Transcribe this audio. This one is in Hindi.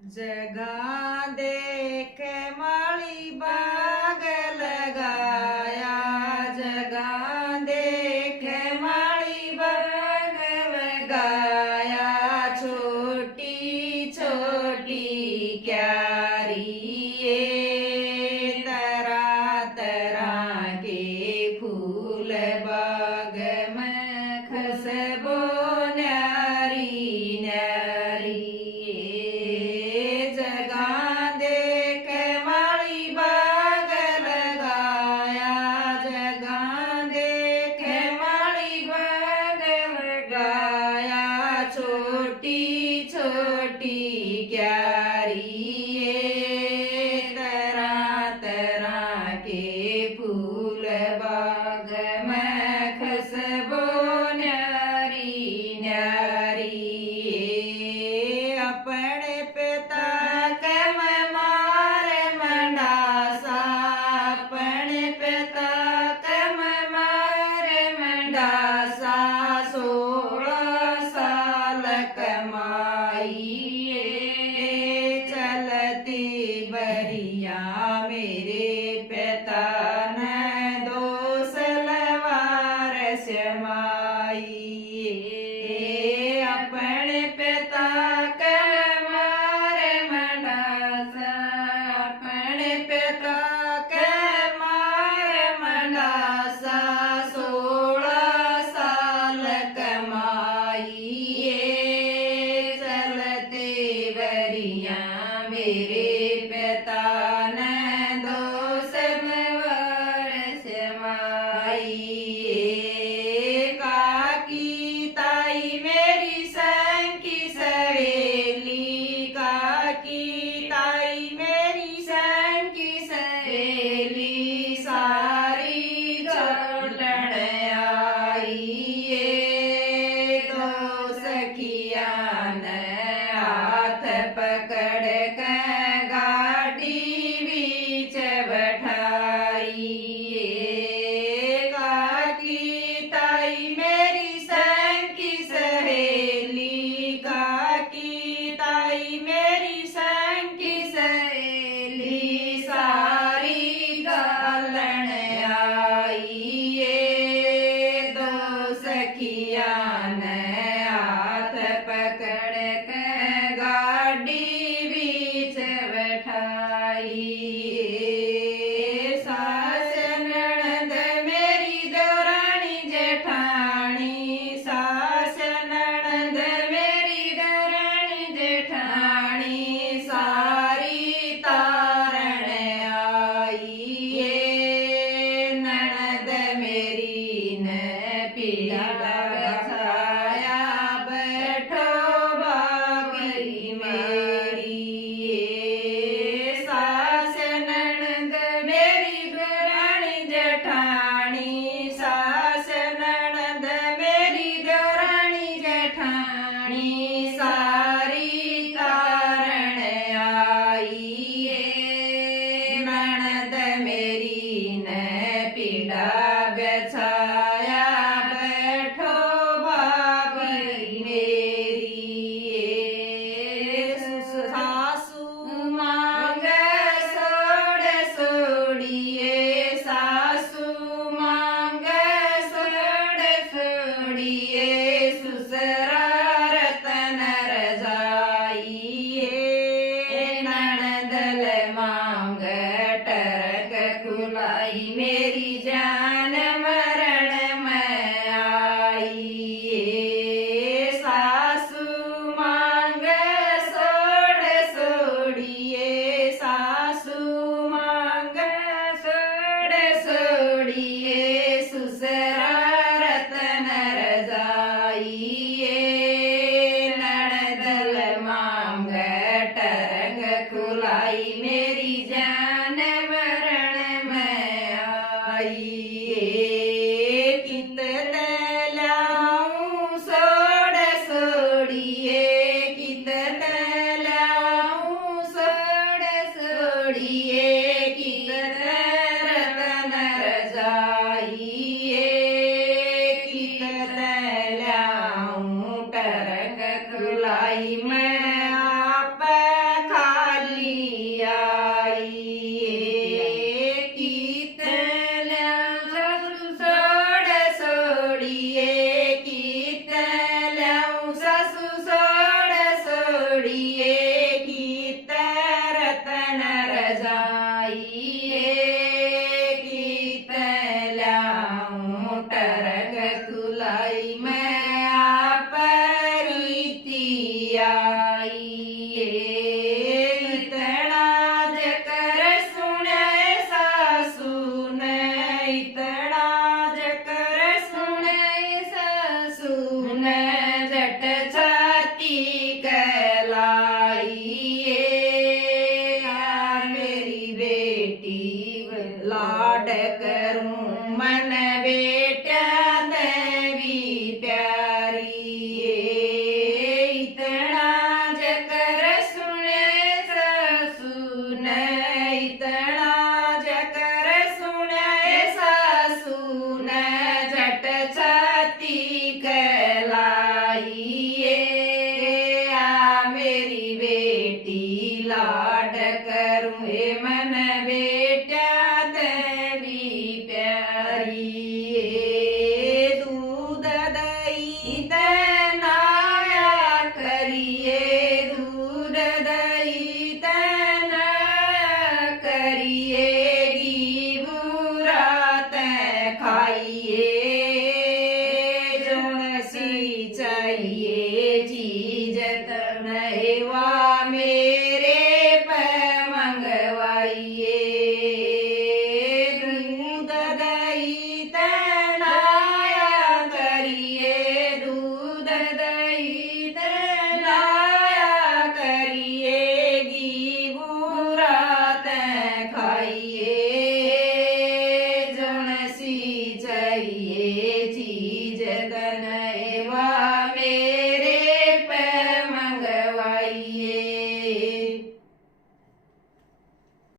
जगा देख माली बाग लगाया, जगा देख माली बाग लगाया। छोटी छोटी क्यारी ये तरह तरह के फूल बाग में खुशबू न्यारी न्यारी। जगा देख माली बाग लगाया, जगा देख माली बाग लगाया। छोटी छोटी क्यारी ये तरह तरह के फूल बाग में खुशबू न्यारी न्यारी। अपने पिता के मैं मारे मंडासा, अपने पिता के मैं मारे मंडासा। 16 साल कमाई चलती बरिया, मेरे पिता ने 2 सलवार समाई। अपने पिता के मारे मंडासा, अपने पिता के मारे मंडासा। 16 साल कमाई चलते बरिया, मेरे पिता ने 2 सलवार समाई। काकी ताई मेरी संगी सहेली, काकी ताई मेरी संगी सहेली। सारी जोड़न आई 2 सखिया ने हाथ पकड़ के गाड़ी बीच बैठाई। काकी ताई मेरी संगी सहेली, काकी ताई मेरी संगी सहेली। सारी गालन आई 2 सखिया ने हाथ पकड़ के गाड़ी बीच बैठाई। सास ननद मेरी देवरानी जेठानी, सास ननद मेरी देवरानी जेठानी। सारी तारण आई ननद मेरी ने पीड़ा बसाया, बैठो बाबरी मेरी। सास ननद मेरी देवरानी जेठानी, सास ननद मेरी देवरानी जेठानी। सारी तारण आई ननद मेरी ने पीड़ा बचाया, बैठो बाबरी मेरी। सासू मांग सोड़ सोड़िए, सासू मांग सोड़ सोड़िए। ससुराल तन रजा आईए इतना जकर सुने सासू ने इतना जकर सुने सासू ने झट छाती कहलाइए मेरी बेटी लाड करूं मन बेटा देवी प्यारी इतना जकर सुने सासू ने इतना जकर सुने सासू ने झट छाती कहलाइए मेरी बेटी लाड करूं हे मन बेटा देवी प्यारी दूध दही तनाया करिए दूध दही तनाया करिए घी बुरा तै खाइए जोन सी चाहिए चीज तनवा में